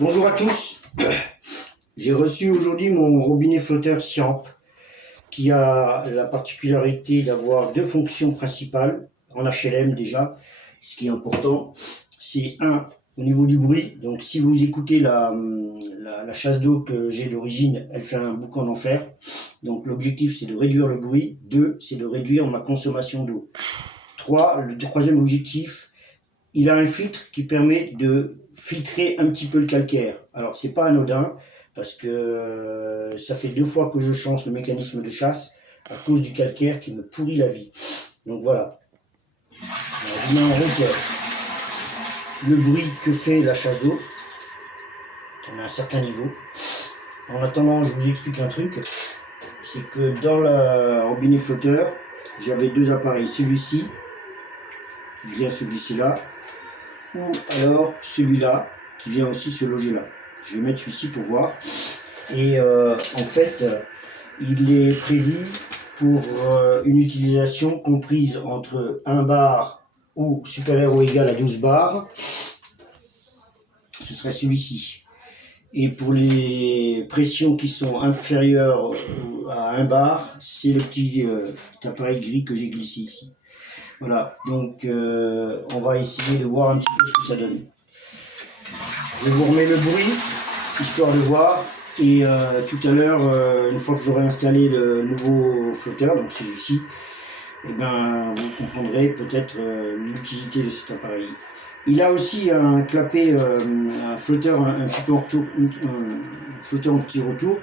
Bonjour à tous. J'ai reçu aujourd'hui mon robinet flotteur Siamp qui a la particularité d'avoir deux fonctions principales en HLM déjà. Ce qui est important, c'est au niveau du bruit. Donc si vous écoutez la chasse d'eau que j'ai d'origine, elle fait un boucan d'enfer. Donc l'objectif c'est de réduire le bruit. 2, c'est de réduire ma consommation d'eau. 3, le troisième objectif, il a un filtre qui permet de filtrer un petit peu le calcaire. Alors c'est pas anodin parce que ça fait 2 fois que je change le mécanisme de chasse à cause du calcaire qui me pourrit la vie. Donc voilà. Alors, je mets en route le bruit que fait la chasse d'eau. On a un certain niveau. En attendant, je vous explique un truc. C'est que dans le robinet flotteur, j'avais 2 appareils. Celui-ci, bien celui-ci là, ou alors celui-là qui vient aussi se loger là. Je vais mettre celui-ci pour voir. Et en fait, il est prévu pour une utilisation comprise entre 1 bar ou supérieur ou égal à 12 bars. Ce serait celui-ci. Et pour les pressions qui sont inférieures à 1 bar, c'est le petit appareil gris que j'ai glissé ici. Voilà, donc on va essayer de voir un petit peu ce que ça donne. Je vous remets le bruit, histoire de voir. Et tout à l'heure, une fois que j'aurai installé le nouveau flotteur, donc celui-ci, eh ben, vous comprendrez peut-être l'utilité de cet appareil. Il a aussi un clapet, un flotteur un petit peu en retour, un flotteur en petit retour,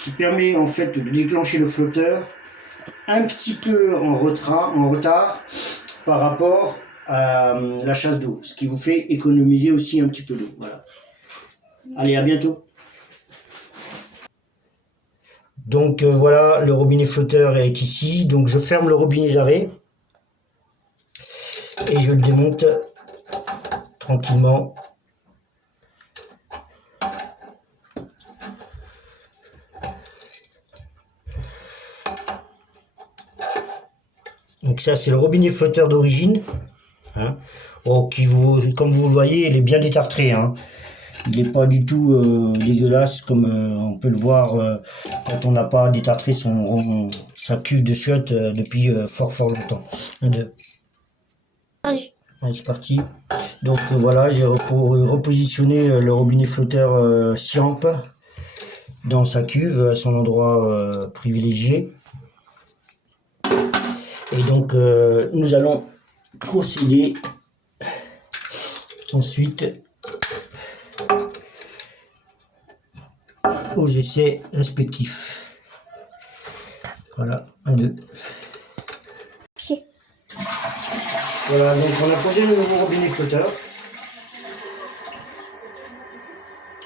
qui permet en fait de déclencher le flotteur un petit peu en retard par rapport à la chasse d'eau, ce qui vous fait économiser aussi un petit peu d'eau. Voilà. Allez, à bientôt. Donc voilà, le robinet flotteur est ici. Donc je ferme le robinet d'arrêt et je le démonte tranquillement. Donc ça c'est le robinet flotteur d'origine, hein. Oh, comme vous le voyez, il est bien détartré, hein. Il n'est pas du tout dégueulasse comme on peut le voir quand on n'a pas détartré sa cuve de chiottes depuis fort longtemps. 1, 2. Allez, c'est parti. Donc voilà, j'ai repositionné le robinet flotteur Siamp dans sa cuve, à son endroit privilégié. Et donc nous allons procéder ensuite aux essais respectifs. Voilà, 1, 2. Voilà, donc on a posé le nouveau robinet flotteur.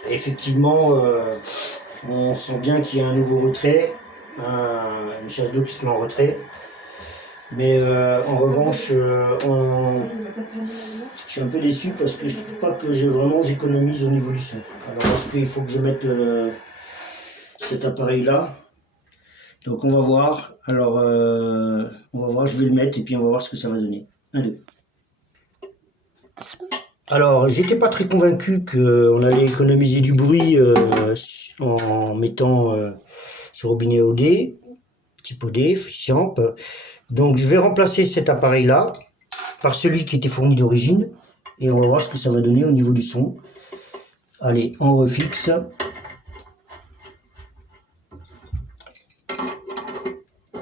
Et effectivement, on sent bien qu'il y a un nouveau retrait, une chasse d'eau qui se met en retrait. Mais en revanche, je suis un peu déçu parce que je trouve pas que j'économise au niveau du son. Alors parce qu'il faut que je mette cet appareil là. Donc on va voir. Alors on va voir, je vais le mettre et puis on va voir ce que ça va donner. 1, 2. Alors j'étais pas très convaincu qu'on allait économiser du bruit en mettant ce robinet OD, type OD, Siamp. Donc je vais remplacer cet appareil là par celui qui était fourni d'origine et on va voir ce que ça va donner au niveau du son. Allez, on refixe.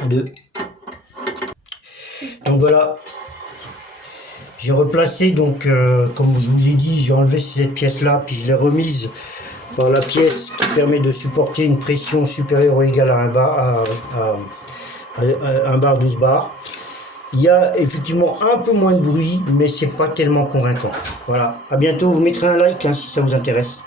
1, 2. Donc voilà, j'ai replacé, donc comme je vous ai dit, j'ai enlevé cette pièce là puis je l'ai remise par la pièce qui permet de supporter une pression supérieure ou égale à 1 bar 12 bars. Il y a effectivement un peu moins de bruit, mais c'est pas tellement convaincant. Voilà, à bientôt, vous mettrez un like hein, si ça vous intéresse.